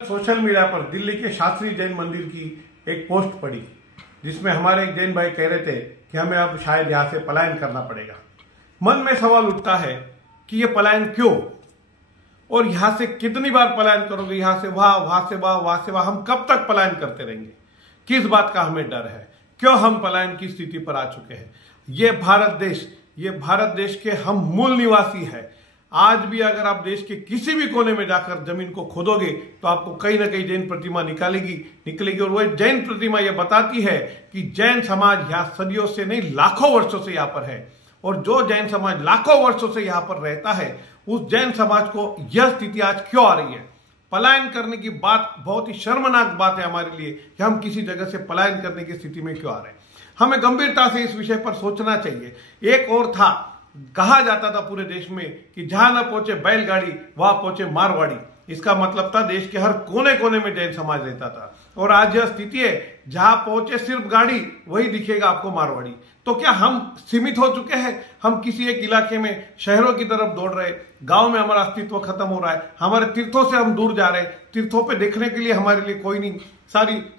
Social media पर दिल्ली के शास्त्री जैन मंदिर की एक पोस्ट पड़ी जिसमें हमारे एक जैन भाई कह रहे थे कि हमें अब शायद यहां से पलायन करना पड़ेगा। मन में सवाल उठता है कि यह पलायन क्यों, और यहां से कितनी बार पलायन करोगे, यहां से वहां, वहां से वहां, वहां से वहां, हम कब तक पलायन करते रहेंगे? किस बात का हमें डर है? क्यों हम पलायन की स्थिति पर आ चुके हैं? ये भारत देश के हम मूल निवासी है। आज भी अगर आप देश के किसी भी कोने में जाकर जमीन को खोदोगे तो आपको कहीं ना कहीं जैन प्रतिमा निकलेगी और वह जैन प्रतिमा यह बताती है कि जैन समाज यहाँ सदियों से नहीं लाखों वर्षों से यहाँ पर है। और जो जैन समाज लाखों वर्षों से यहाँ पर रहता है उस जैन समाज को यह स्थिति आज क्यों आ रही है? पलायन करने की बात बहुत ही शर्मनाक बात है हमारे लिए कि हम किसी जगह से पलायन करने की स्थिति में क्यों आ रहे हैं। हमें गंभीरता से इस विषय पर सोचना चाहिए। एक और था, कहा जाता था पूरे देश में कि जहां न पहुंचे बैलगाड़ी वहां पहुंचे मारवाड़ी। इसका मतलब था देश के हर कोने कोने में जैन समाज रहता था। और आज यह स्थिति है, जहां पहुंचे सिर्फ गाड़ी वही दिखेगा आपको मारवाड़ी। तो क्या हम सीमित हो चुके हैं? हम किसी एक इलाके में शहरों की तरफ दौड़ रहे, गांव में हमारा अस्तित्व खत्म हो रहा है, हमारे तीर्थों से हम दूर जा रहे हैं। तीर्थों पे देखने के लिए हमारे लिए कोई नहीं,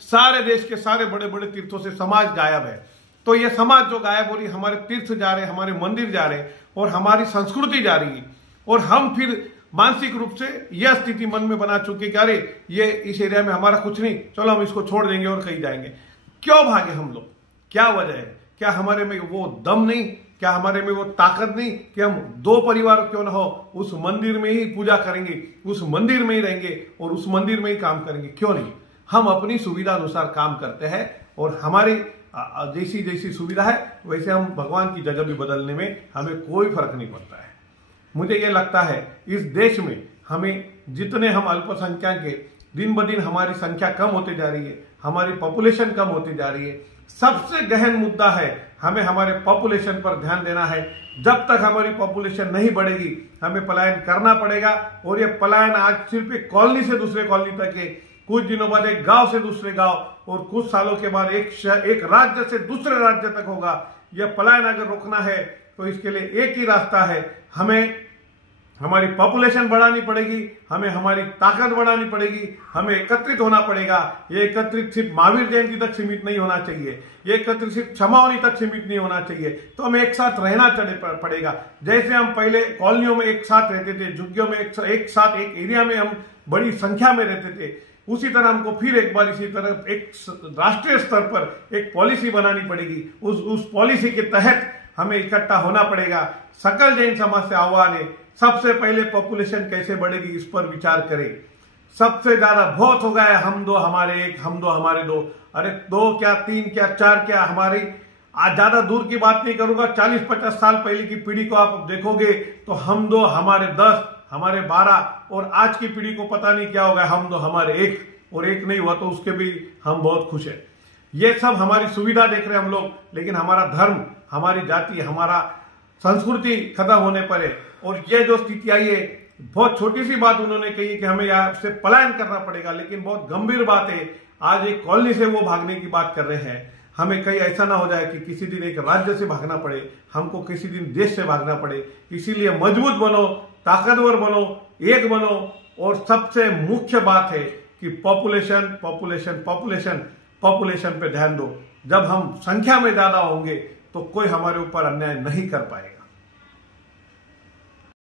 सारे देश के सारे बड़े बड़े तीर्थों से समाज गायब है। तो ये समाज जो गायब हो रही, हमारे तीर्थ जा रहे, हमारे मंदिर जा रहे और हमारी संस्कृति जा रही है। और हम फिर मानसिक रूप से यह स्थिति मन में बना चुके कि अरे ये इस एरिया में हमारा कुछ नहीं, चलो हम इसको छोड़ देंगे और कहीं जाएंगे। क्यों भागे हम लोग? क्या वजह है? क्या हमारे में वो दम नहीं? क्या हमारे में वो ताकत नहीं कि हम दो परिवार क्यों ना हो उस मंदिर में ही पूजा करेंगे, उस मंदिर में ही रहेंगे और उस मंदिर में ही काम करेंगे? क्यों नहीं? हम अपनी सुविधा अनुसार काम करते हैं और हमारी जैसी जैसी सुविधा है वैसे हम भगवान की जगह भी बदलने में हमें कोई फर्क नहीं पड़ता है। मुझे ये लगता है इस देश में हमें जितने हम अल्पसंख्यक के दिन ब दिन हमारी संख्या कम होती जा रही है, हमारी पॉपुलेशन कम होती जा रही है। सबसे गहन मुद्दा है हमें हमारे पॉपुलेशन पर ध्यान देना है। जब तक हमारी पॉपुलेशन नहीं बढ़ेगी हमें पलायन करना पड़ेगा। और ये पलायन आज सिर्फ एक कॉलोनी से दूसरे कॉलोनी तक है, कुछ दिनों बाद एक गांव से दूसरे गांव और कुछ सालों के बाद एक राज्य से दूसरे राज्य तक होगा। यह पलायन अगर रोकना है तो इसके लिए एक ही रास्ता है, हमें हमारी पॉपुलेशन बढ़ानी पड़ेगी, हमें हमारी ताकत बढ़ानी पड़ेगी, हमें एकत्रित होना पड़ेगा। ये एकत्रित सिर्फ महावीर जयंती तक सीमित नहीं होना चाहिए, ये एकत्रित सिर्फ क्षमावनी तक सीमित नहीं होना चाहिए। तो हमें एक साथ रहना पड़ेगा। जैसे हम पहले कॉलोनियों में एक साथ रहते थे, झुग्गियों में एक साथ एक एरिया में हम बड़ी संख्या में रहते थे, उसी तरह हमको फिर एक बार इसी तरह एक राष्ट्रीय स्तर पर एक पॉलिसी बनानी पड़ेगी। उस पॉलिसी के तहत हमें इकट्ठा होना पड़ेगा। सकल जैन समाज से आह्वान है, सबसे पहले पॉपुलेशन कैसे बढ़ेगी इस पर विचार करें। सबसे ज्यादा बहुत हो गया है हम दो हमारे एक, हम दो हमारे दो। अरे दो क्या, तीन क्या, चार क्या, हमारी आज ज्यादा दूर की बात नहीं करूंगा, 40-50 साल पहले की पीढ़ी को आप देखोगे तो हम दो हमारे 10, हमारे 12 और आज की पीढ़ी को पता नहीं क्या होगा, हम दो हमारे एक, और एक नहीं हुआ तो उसके भी हम बहुत खुश हैं। ये सब हमारी सुविधा देख रहे हैं हम लोग, लेकिन हमारा धर्म, हमारी जाति, हमारा संस्कृति खत्म होने पर है। और ये जो स्थिति आई है, बहुत छोटी सी बात उन्होंने कही कि हमें यहाँ से पलायन करना पड़ेगा, लेकिन बहुत गंभीर बात है। आज एक कॉलोनी से वो भागने की बात कर रहे हैं। हमें कहीं ऐसा ना हो जाए कि किसी दिन एक राज्य से भागना पड़े, हमको किसी दिन देश से भागना पड़े। इसीलिए मजबूत बनो, ताकतवर बनो, एक बनो। और सबसे मुख्य बात है कि पॉपुलेशन पे ध्यान दो। जब हम संख्या में ज्यादा होंगे तो कोई हमारे ऊपर अन्याय नहीं कर पाएगा।